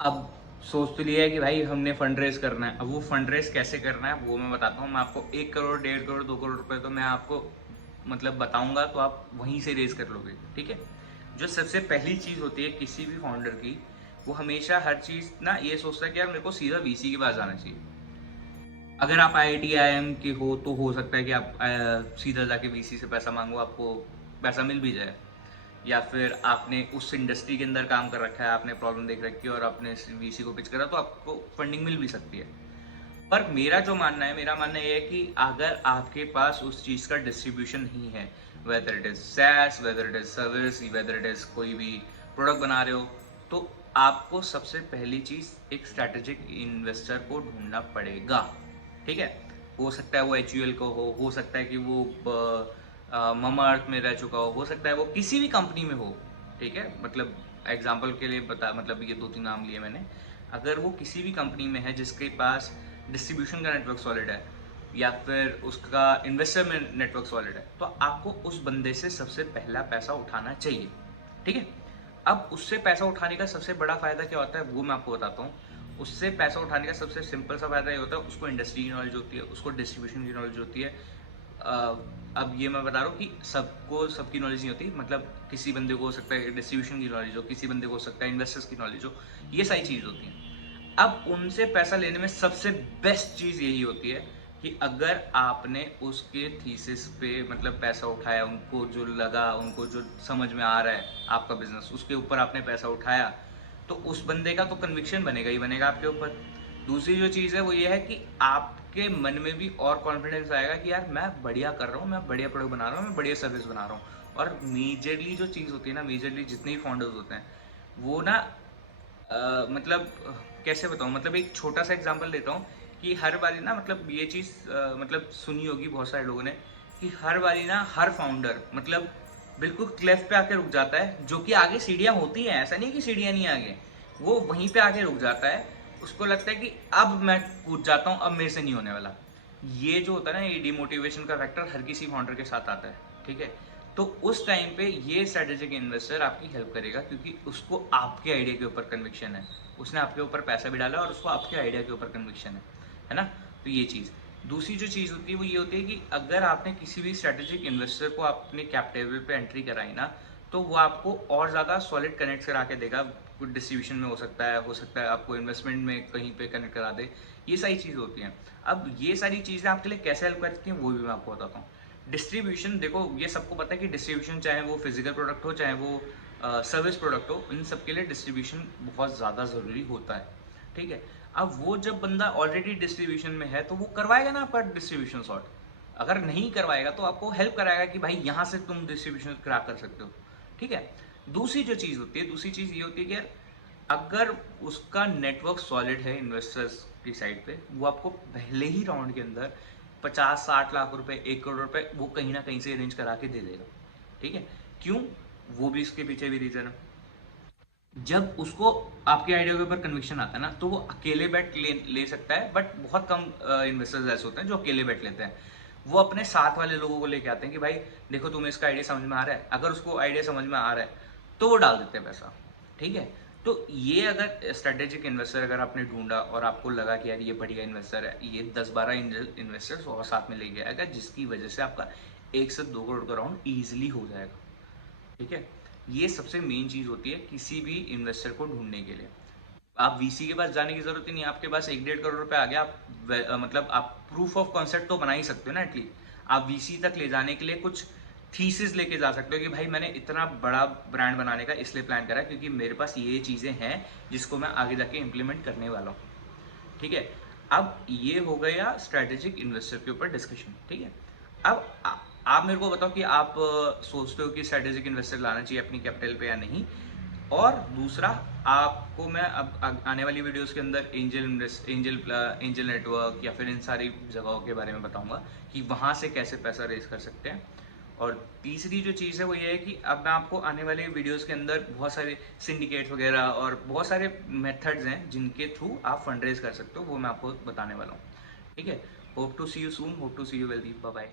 अब सोच तो लिया है कि भाई हमने फंड रेज करना है। अब वो फंड रेज कैसे करना है वो मैं बताता हूँ। मैं आपको 1 करोड़, 1.5 करोड़, 2 करोड़ रुपए तो मैं आपको मतलब बताऊंगा, तो आप वहीं से रेज कर लोगे। ठीक है। जो सबसे पहली चीज़ होती है किसी भी फाउंडर की, वो हमेशा हर चीज़ ना ये सोचता है कि यार मेरे को सीधा वीसी के पास जाना चाहिए। अगर आप आईआईटी आईआईएम के हो तो हो सकता है कि आप सीधा जाके वीसी से पैसा मांगो, आपको पैसा मिल भी जाए। या फिर आपने उस इंडस्ट्री के अंदर काम कर रखा है, आपने प्रॉब्लम देख रखी है और आपने वीसी को पिच करा तो आपको फंडिंग मिल भी सकती है। पर मेरा मानना ये है कि अगर आपके पास उस चीज़ का डिस्ट्रीब्यूशन नहीं है, whether it is SaaS, whether it is service, whether it is कोई भी प्रोडक्ट बना रहे हो, तो आपको सबसे पहली चीज़ एक स्ट्रैटेजिक इन्वेस्टर को ढूंढना पड़ेगा। ठीक है। हो सकता है वो एचयूएल को हो सकता है कि वो ममा अर्थ में रह चुका हो सकता है वो किसी भी कंपनी में हो। ठीक है। मतलब एग्जाम्पल के लिए बता, मतलब ये 2-3 नाम लिए मैंने। अगर वो किसी भी कंपनी में है जिसके पास डिस्ट्रीब्यूशन का नेटवर्क सॉलिड है या फिर उसका इन्वेस्टर में नेटवर्क सॉलिड है, तो आपको उस बंदे से सबसे पहला पैसा उठाना चाहिए। ठीक है। अब उससे पैसा उठाने का सबसे बड़ा फायदा क्या होता है वो मैं आपको बताता हूँ। उससे पैसा उठाने का सबसे सिंपल सा फायदा ये होता है, उसको इंडस्ट्री की नॉलेज होती है, उसको डिस्ट्रीब्यूशन की नॉलेज होती है। अब ये मैं बता रहा हूँ कि सबको सबकी नॉलेज नहीं होती। मतलब किसी बंदे को हो सकता है डिस्ट्रीब्यूशन की नॉलेज हो, किसी बंदे को हो सकता है इन्वेस्टर्स की नॉलेज हो। ये सारी चीज़ होती हैं। अब उनसे पैसा लेने में सबसे बेस्ट चीज़ यही होती है कि अगर आपने उसके थीसिस पे मतलब पैसा उठाया, उनको जो लगा, उनको जो समझ में आ रहा है आपका बिजनेस, उसके ऊपर आपने पैसा उठाया, तो उस बंदे का तो कन्विक्शन बनेगा ही बनेगा आपके ऊपर। दूसरी जो चीज़ है वो ये है कि आपके मन में भी और कॉन्फिडेंस आएगा कि यार मैं बढ़िया कर रहा हूँ, मैं बढ़िया प्रोडक्ट बना रहा हूँ, मैं बढ़िया सर्विस बना रहा हूँ। और मेजरली जो चीज़ होती है ना, मेजरली जितने भी फाउंडर्स होते हैं वो ना मतलब कैसे बताऊँ, मतलब एक छोटा सा एग्जांपल देता हूँ कि हर बारी ना, मतलब ये चीज़ मतलब सुनी होगी बहुत सारे लोगों ने कि हर बारी ना हर फाउंडर मतलब बिल्कुल क्लिफ पे आके रुक जाता है, जो कि आगे सीढ़ियाँ होती हैं, ऐसा नहीं कि सीढ़ियाँ नहीं आगे, वो वहीं पे आके रुक जाता है। उसको लगता है कि अब मैं कूद जाता हूँ, अब मेरे से नहीं होने वाला। ये जो होता है ना, ये डिमोटिवेशन का फैक्टर हर किसी फाउंडर के साथ आता है। ठीक है। तो उस टाइम पे ये स्ट्रेटेजिक इन्वेस्टर आपकी हेल्प करेगा, क्योंकि उसको आपके आइडिया के ऊपर कन्विक्शन है। उसने आपके ऊपर पैसा भी डाला और उसको आपके आइडिया के ऊपर कन्विक्शन है ना। तो ये चीज़। दूसरी जो चीज़ होती है वो ये होती है कि अगर आपने किसी भी स्ट्रेटेजिक इन्वेस्टर को अपने कैप टेबल पे एंट्री कराई ना, तो वो आपको और ज़्यादा सॉलिड कनेक्ट करा के देगा। कुछ डिस्ट्रीब्यूशन में हो सकता है आपको इन्वेस्टमेंट में कहीं पे कनेक्ट करा दे। ये सारी चीज़ होती हैं। अब ये सारी चीज़ें आपके लिए कैसे हेल्प करती हैं वो भी मैं आपको बताता हूँ। डिस्ट्रीब्यूशन देखो, ये सबको पता है कि डिस्ट्रीब्यूशन चाहे वो फिजिकल प्रोडक्ट हो चाहे वो सर्विस प्रोडक्ट हो, इन सब के लिए डिस्ट्रीब्यूशन बहुत ज़्यादा ज़रूरी होता है। ठीक है। अब वो जब बंदा ऑलरेडी डिस्ट्रीब्यूशन में है तो वो करवाएगा ना आपका डिस्ट्रीब्यूशन सॉर्ट। अगर नहीं करवाएगा तो आपको हेल्प कराएगा कि भाई यहाँ से तुम डिस्ट्रीब्यूशन क्रैक कर सकते हो। ठीक है। दूसरी जो चीज़ होती है, दूसरी चीज़ ये होती है कि यार अगर उसका नेटवर्क सॉलिड है इन्वेस्टर्स की साइड पे, वो आपको पहले ही राउंड के अंदर 50-60 लाख रुपए, 1 करोड़ रुपए वो कहीं ना कहीं से अरेंज करा के दे देगा। ठीक है। क्यों? वो भी इसके पीछे भी रीजन है। जब उसको आपके आइडिया के ऊपर कन्विक्शन आता है ना, तो वो अकेले बैट ले सकता है, बट बहुत कम इन्वेस्टर्स ऐसे होते हैं जो अकेले बैट लेते हैं। वो अपने साथ वाले लोगों को लेके आते हैं कि भाई देखो तुम्हें इसका आइडिया समझ में आ रहा है, अगर उसको आइडिया समझ में आ रहा है तो वो डाल देते हैं पैसा। ठीक है। तो ये अगर स्ट्रेटेजिक इन्वेस्टर अगर आपने ढूंढा और आपको लगा कि यार ये बढ़िया इन्वेस्टर है, ये 10-12 इन्वेस्टर्स और साथ में लेके आएगा, जिसकी वजह से आपका 1 से 2 करोड़ का राउंड ईजिली हो जाएगा। ठीक है। ये सबसे मेन चीज होती है किसी भी इन्वेस्टर को ढूंढने के लिए। आप वीसी के पास जाने की जरूरत ही नहीं, आपके पास 1-1.5 करोड़ रुपए आ गया, आप मतलब आप प्रूफ ऑफ कॉन्सेप्ट तो बना ही सकते हो ना एटलीस्ट। आप वीसी तक ले जाने के लिए कुछ थीसिस लेके जा सकते हो कि भाई मैंने इतना बड़ा ब्रांड बनाने का इसलिए प्लान करा क्योंकि मेरे पास ये चीज़ें हैं जिसको मैं आगे जाके इम्प्लीमेंट करने वाला हूँ। ठीक है। अब ये हो गया स्ट्रेटेजिक इन्वेस्टर के ऊपर डिस्कशन। ठीक है। अब आप मेरे को बताओ कि आप सोचते हो कि स्ट्रेटेजिक इन्वेस्टर लाना चाहिए अपनी कैपिटल पे या नहीं। और दूसरा, आपको मैं अब आने वाली वीडियोस के अंदर एंजल नेटवर्क या फिर इन सारी जगहों के बारे में बताऊंगा कि वहां से कैसे पैसा रेज कर सकते हैं। और तीसरी जो चीज़ है वो ये है कि अब मैं आपको आने वाले वीडियोस के अंदर बहुत सारे सिंडिकेट्स वगैरह और बहुत सारे मेथड्स हैं जिनके थ्रू आप फंड रेज कर सकते हो, वो मैं आपको बताने वाला हूँ। ठीक है। Hope to see you soon, hope to see you well, bye bye.